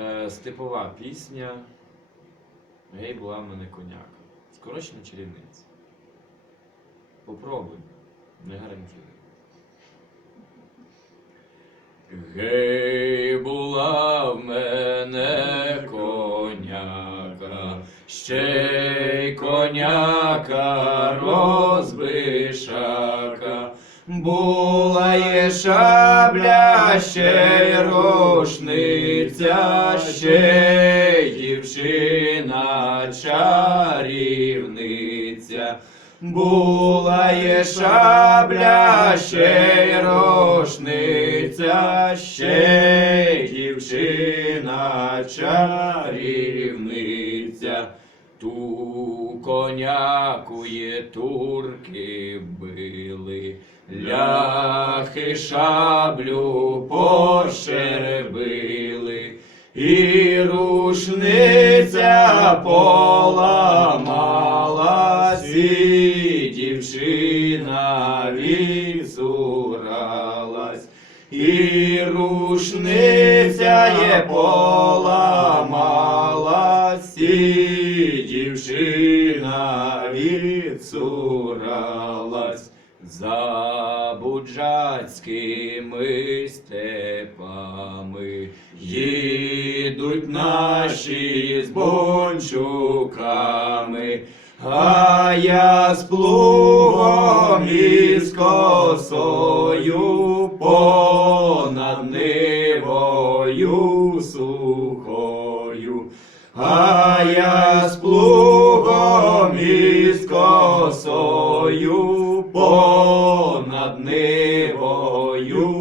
Е, степова пісня. Гей, була в мене коняка. Скорочена чарівниця. Попробуй, не гарантую. Гей, була в мене коняка, ще й коняка розбишака. Була є шабля, ще й рушниця, ще дівчина чарівниця. Була є шабля, ще й рушниця, ще дівчина чарівниця. Ту коняку є турки били, ляхи шаблю пошербили, і рушниця поламалась, і дівчина відсуралась, і рушниця є поламалась, і дівчина відсуралась. За буджацькими степами їдуть наші з бончуками, а я з плугом і з косою понад нивою сухою, а я з плугом із косою понад нивою.